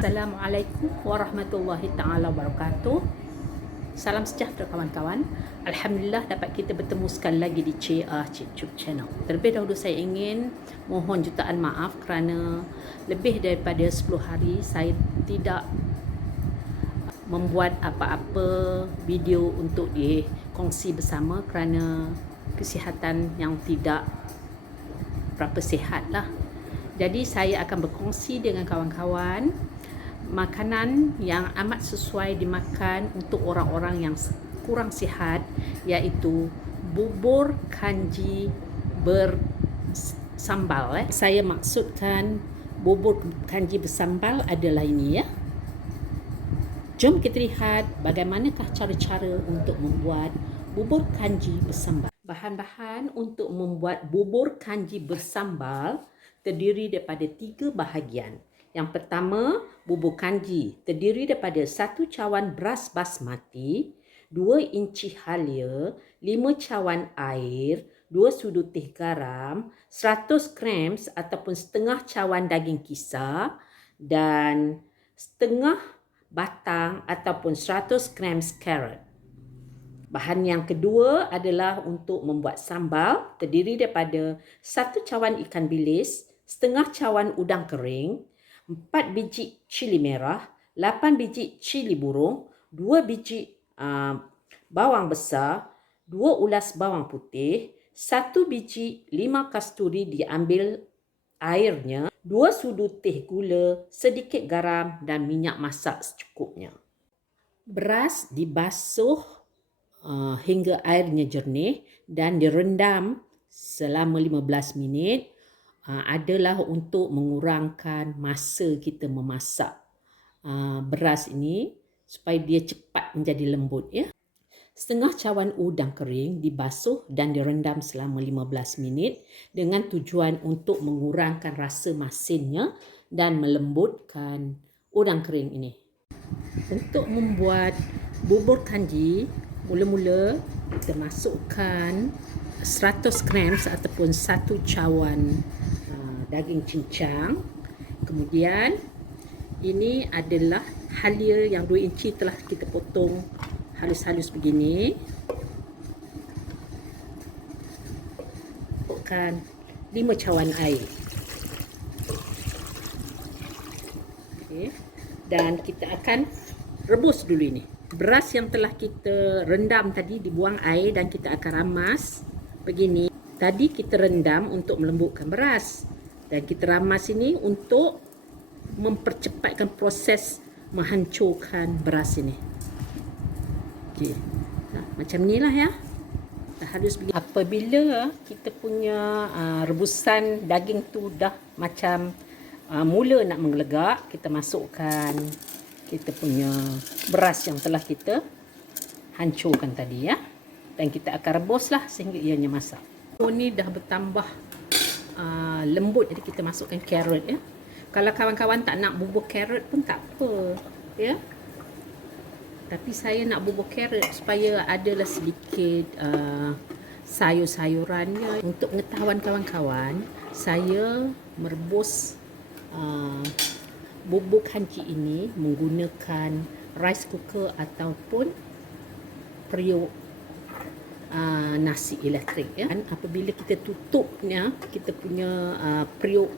Assalamualaikum warahmatullahi ta'ala wabarakatuh. Salam sejahtera kawan-kawan. Alhamdulillah dapat kita bertemu sekali lagi di YouTube channel. Terlebih dahulu saya ingin mohon jutaan maaf kerana lebih daripada 10 hari saya tidak membuat apa-apa video untuk dikongsi bersama kerana kesihatan yang tidak berapa sihat lah. Jadi saya akan berkongsi dengan kawan-kawan makanan yang amat sesuai dimakan untuk orang-orang yang kurang sihat, iaitu bubur kanji bersambal. Saya maksudkan bubur kanji bersambal adalah ini ya. Jom kita lihat bagaimanakah cara-cara untuk membuat bubur kanji bersambal. Bahan-bahan untuk membuat bubur kanji bersambal terdiri daripada 3 bahagian. Yang pertama, bubur kanji terdiri daripada 1 cawan beras basmati, 2 inci halia, 5 cawan air, 2 sudu teh garam, 100 gram ataupun setengah cawan daging kisar dan setengah batang ataupun 100 gram carrot. Bahan yang kedua adalah untuk membuat sambal, terdiri daripada 1 cawan ikan bilis, setengah cawan udang kering, 4 biji cili merah, 8 biji cili burung, 2 biji bawang besar, 2 ulas bawang putih, 1 biji 5 kasturi diambil airnya, 2 sudu teh gula, sedikit garam dan minyak masak secukupnya. Beras dibasuh hingga airnya jernih dan direndam selama 15 minit. Adalah untuk mengurangkan masa kita memasak beras ini supaya dia cepat menjadi lembut ya. Setengah cawan udang kering dibasuh dan direndam selama 15 minit dengan tujuan untuk mengurangkan rasa masinnya dan melembutkan udang kering ini. Untuk membuat bubur kanji, mula-mula kita masukkan 100 gram ataupun 1 cawan daging cincang. Kemudian ini adalah halia yang 2 inci telah kita potong halus-halus begini. Masukkan 5 cawan air. Okay. Dan kita akan rebus dulu ini. Beras yang telah kita rendam tadi dibuang air dan kita akan ramas begini. Tadi kita rendam untuk melembutkan beras. Dan kita ramas ini untuk mempercepatkan proses menghancurkan beras ini. Okey. Nah, macam inilah ya. Dah halus begini. Apabila kita punya rebusan daging tu dah macam mula nak menggelegak, kita masukkan kita punya beras yang telah kita hancurkan tadi ya. Dan kita akan rebuslah sehingga ianya masak. Ini dah bertambah lembut, jadi kita masukkan carrot ya. Kalau kawan-kawan tak nak bubur carrot pun tak apa ya. Tapi saya nak bubur carrot supaya adalah sedikit sayur-sayurannya. Untuk pengetahuan kawan-kawan, saya merebus bubur kanji ini menggunakan rice cooker ataupun periuk nasi elektrik ya. Dan apabila kita tutupnya, kita punya periuk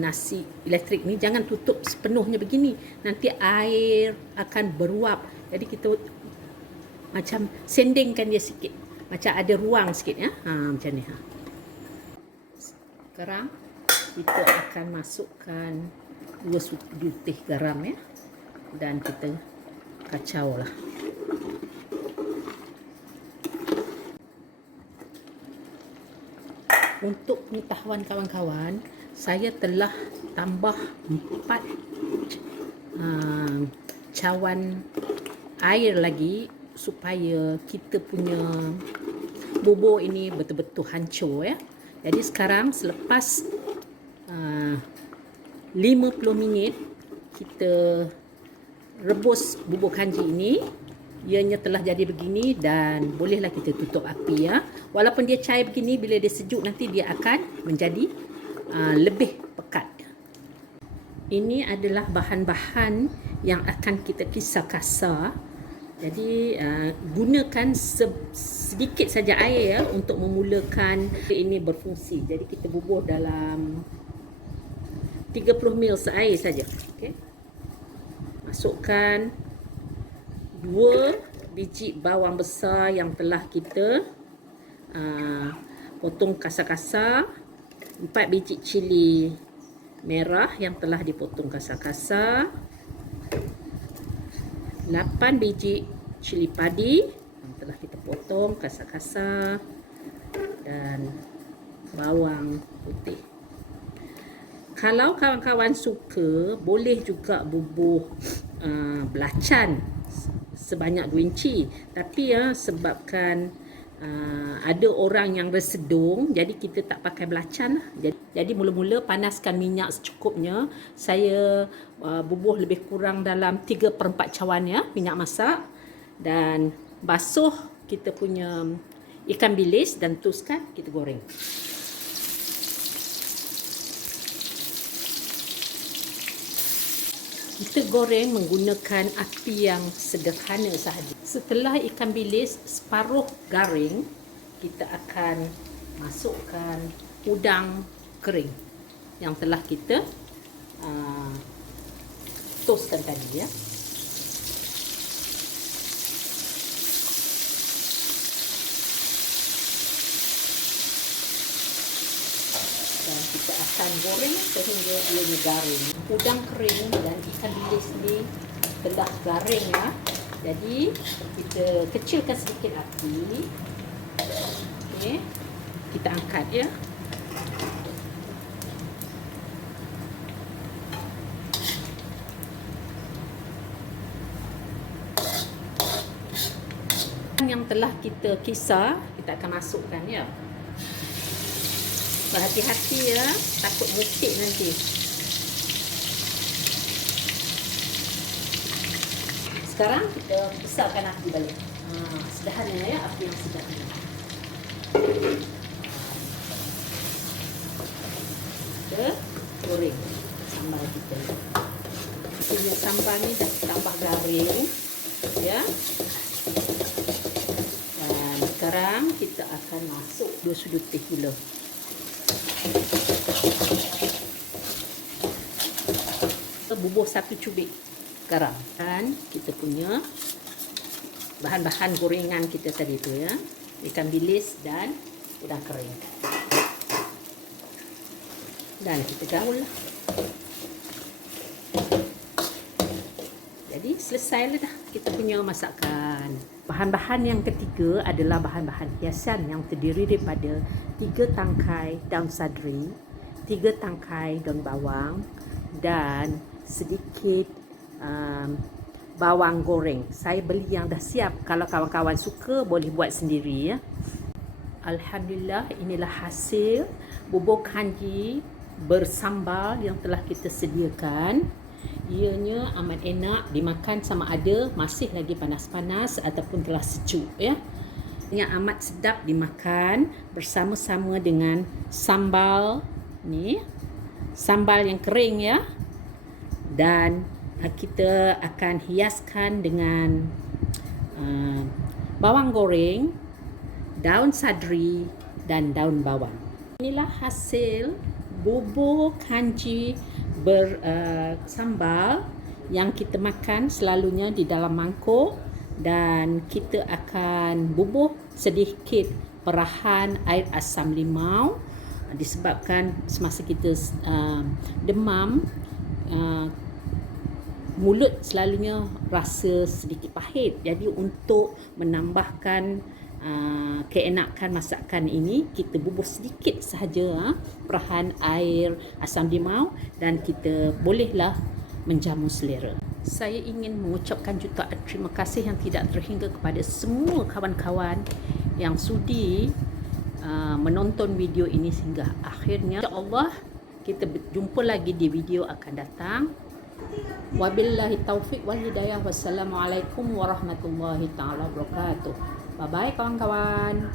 nasi elektrik ni jangan tutup sepenuhnya begini, nanti air akan beruap. Jadi kita macam sendingkan dia sikit, macam ada ruang sikit ya. Macam ni ha. Sekarang kita akan masukkan 2 sudu teh garam ya, dan kita kacau lah. Untuk pengetahuan kawan-kawan, saya telah tambah 4 cawan air lagi supaya kita punya bubur ini betul-betul hancur ya. Jadi sekarang selepas 50 minit kita rebus bubur kanji ini, ianya telah jadi begini dan bolehlah kita tutup api ya. Walaupun dia cair begini, bila dia sejuk nanti dia akan menjadi lebih pekat. Ini adalah bahan-bahan yang akan kita kisar kasar. Jadi gunakan sedikit saja air ya untuk memulakan ini berfungsi. Jadi kita bubuh dalam 30 ml air saja. Okey. Masukkan 2 biji bawang besar yang telah kita potong kasar-kasar, 4 biji cili merah yang telah dipotong kasar-kasar, 8 biji cili padi yang telah kita potong kasar-kasar, dan bawang putih. Kalau kawan-kawan suka, boleh juga bubuh belacan sebanyak 2 inci. Tapi sebabkan ada orang yang bersedung, jadi kita tak pakai belacan. Jadi mula-mula panaskan minyak secukupnya. Saya bubuh lebih kurang dalam 3/4 cawan ya minyak masak, dan basuh kita punya ikan bilis dan teruskan kita goreng. Kita goreng menggunakan api yang sederhana sahaja. Setelah ikan bilis separuh garing, kita akan masukkan udang kering yang telah kita toastkan tadi ya. Dan kita akan goreng sehingga ia garing. Udang kering dan ikan bilis ni telah garing ya. Jadi kita kecilkan sedikit api. Okey. Kita angkat ya. Yang telah kita kisar, kita akan masukkan ya. Berhati-hati ya, takut mukit nanti. Sekarang kita besarkan api balik. Sederhana ya, api yang sederhana. Kita goreng sambal kita. Punya sambal ni dah tambah garing ya. Dan sekarang kita akan masuk 2 sudu teh gula. Bubuh 1 cubik garam, dan kita punya bahan-bahan gorengan kita tadi tu ya, ikan bilis dan udang kering, dan kita gaul lah. Jadi selesai dah kita punya masakan. Bahan-bahan yang ketiga adalah bahan-bahan hiasan yang terdiri daripada 3 tangkai daun sadri, 3 tangkai daun bawang, dan sedikit bawang goreng. Saya beli yang dah siap. Kalau kawan-kawan suka boleh buat sendiri ya. Alhamdulillah, inilah hasil bubur kanji bersambal yang telah kita sediakan. Ianya amat enak dimakan sama ada masih lagi panas-panas ataupun telah sejuk ya. Yang amat sedap dimakan bersama-sama dengan sambal ni, sambal yang kering ya. Dan kita akan hiaskan dengan bawang goreng, daun sadri, dan daun bawang. Inilah hasil bubur kanji bersambal yang kita makan selalunya di dalam mangkuk, dan kita akan bubuh sedikit perahan air asam limau disebabkan semasa kita demam, mulut selalunya rasa sedikit pahit. Jadi untuk menambahkan keenakan masakan ini, kita bubuh sedikit sahaja perahan air asam limau, dan kita bolehlah menjamu selera. Saya ingin mengucapkan jutaan terima kasih yang tidak terhingga kepada semua kawan-kawan yang sudi menonton video ini sehingga akhirnya. InsyaAllah kita berjumpa lagi di video akan datang. Wabillahi taufiq wal hidayah. Wassalamualaikum warahmatullahi taala wabarakatuh. Bye bye kawan-kawan.